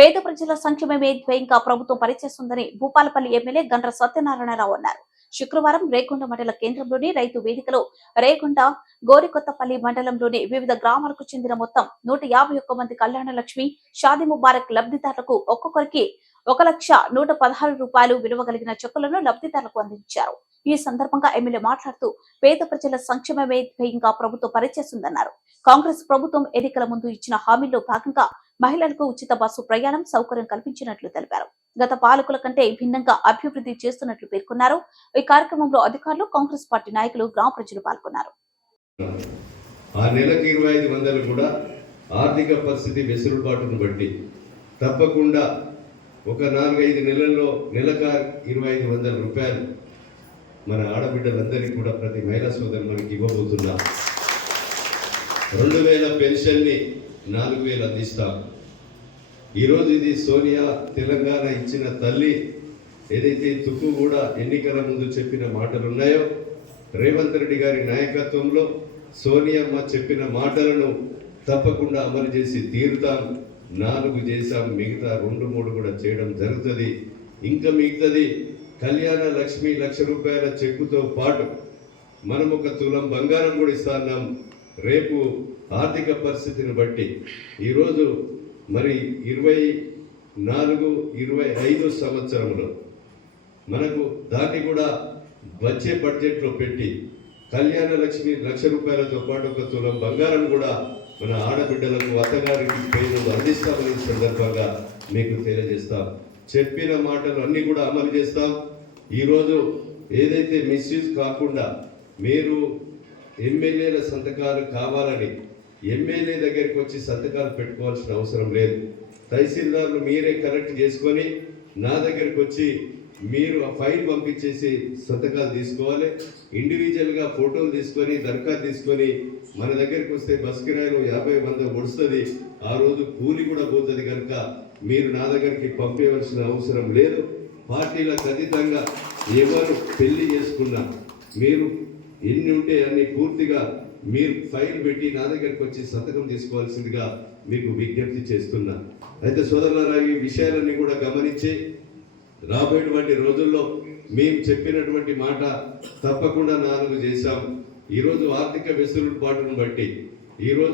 పేద ప్రజల సంక్షేమమే ధ్యేయంగా ప్రభుత్వం పనిచేస్తుందని భూపాలపల్లి ఎమ్మెల్యే గండ్ర సత్యనారాయణరావు అన్నారు. శుక్రవారం రేగొండ మండల కేంద్రంలోని రైతు వేదికలో రేగొండ గోరికొత్తపల్లి మండలంలోని వివిధ గ్రామాలకు చెందిన మొత్తం నూట మంది కళ్యాణ లక్ష్మి షాది ముబారక్ లబ్ధిదారులకు ఒక్కొక్కరికి ఒక లక్ష నూట పదహారు రూపాయలు విలువ కలిగిన చెక్కులను లబ్ధిదారులకు అందించారు. ఈ సందర్భంగా ఎమ్మెల్యే మాట్లాడుతూ పేద ప్రజల సంక్షేమమే ధ్యేయంగా ప్రభుత్వం పనిచేస్తుందన్నారు. కాంగ్రెస్ ప్రభుత్వం ఎన్నికల ముందు ఇచ్చిన హామీల్లో భాగంగా మహిళలకు ఉచిత బస్సు ప్రయాణం సౌకర్యం కల్పించినట్లు తెలిపారు. గత పాలకుల కంటే భిన్నంగా అభివృద్ధి చేస్తున్నట్లు పేర్కొన్నారు. ఈ కార్యక్రమంలో అధికారులు కాంగ్రెస్ పార్టీ నాయకులు గ్రామ ప్రజలు పాల్గొన్నారు. ఆ నెలకు ఇరవై ఐదు వందలు కూడా ఆర్థిక పరిస్థితి వెసులుబాటును బట్టి తప్పకుండా ఒక నాలుగైదు నెలల్లో నెలకు ఇరవై ఐదు వందల రూపాయలు మన ఆడబిడ్డలందరికీ కూడా ప్రతి మహిళా సోదరు మనకి ఇవ్వబోతున్నా. రెండు వేల పెన్షన్ని నాలుగు వేలు అందిస్తాం. ఈరోజు ఇది సోనియా తెలంగాణ ఇచ్చిన తల్లి ఏదైతే తుక్కు కూడా ఎన్నికల ముందు చెప్పిన మాటలు ఉన్నాయో రేవంత్ రెడ్డి గారి నాయకత్వంలో సోనియమ్మ చెప్పిన మాటలను తప్పకుండా అమలు చేసి తీరుతాం. నాలుగు చేశాం మిగతా రెండు మూడు కూడా చేయడం జరుగుతుంది. ఇంకా మిగతాది కళ్యాణ లక్ష్మి లక్ష రూపాయల చెక్కుతో పాటు మనం ఒక తులం బంగారం కూడా ఇస్తున్నాం రేపు ఆర్థిక పరిస్థితిని బట్టి ఈరోజు మరి ఇరవై నాలుగు ఇరవై ఐదు సంవత్సరంలో మనకు దాన్ని కూడా వచ్చే బడ్జెట్లో పెట్టి కళ్యాణ లక్ష్మి లక్ష రూపాయలతో పాటు ఒక తులం బంగారం కూడా మన ఆడబిడ్డలకు అత్తగారికి పేరు అందిస్తామని సందర్భంగా మీకు తెలియజేస్తాం. చెప్పిన మాటలు అన్నీ కూడా అమలు చేస్తాం. ఈరోజు ఏదైతే మిస్యూజ్ కాకుండా మీరు ఎమ్మెల్యేల సంతకాలు కావాలని ఎమ్మెల్యే దగ్గరికి వచ్చి సంతకాలు పెట్టుకోవాల్సిన అవసరం లేదు. తహసీల్దార్లు మీరే కలెక్ట్ చేసుకొని నా దగ్గరికి వచ్చి మీరు ఆ ఫైల్ పంపించేసి సంతకాలు తీసుకోవాలి. ఇండివిజువల్గా ఫోటోలు తీసుకొని దరఖాస్తు తీసుకొని మన దగ్గరికి వస్తే బస్ కిరాయిలో యాభై వంద వడుస్తుంది. ఆ రోజు కూలి కూడా పోతుంది కనుక మీరు నా దగ్గరికి పంపేయవలసిన అవసరం లేదు. పార్టీలకు అతీతంగా ఎవరు పెళ్ళి చేసుకున్నా మీరు ఎన్ని ఉంటే అన్ని పూర్తిగా మీరు ఫైల్ పెట్టి నా దగ్గరికి వచ్చి సంతకం తీసుకోవాల్సిందిగా మీకు విజ్ఞప్తి చేస్తున్నా. అయితే సోదరులారా ఈ విషయాలన్నీ కూడా గమనించి రాబోయేటువంటి రోజుల్లో మేము చెప్పినటువంటి మాట తప్పకుండా నాలుగు చేశాం. ఈరోజు ఆర్థిక వెసులుబాటును బట్టి ఈరోజు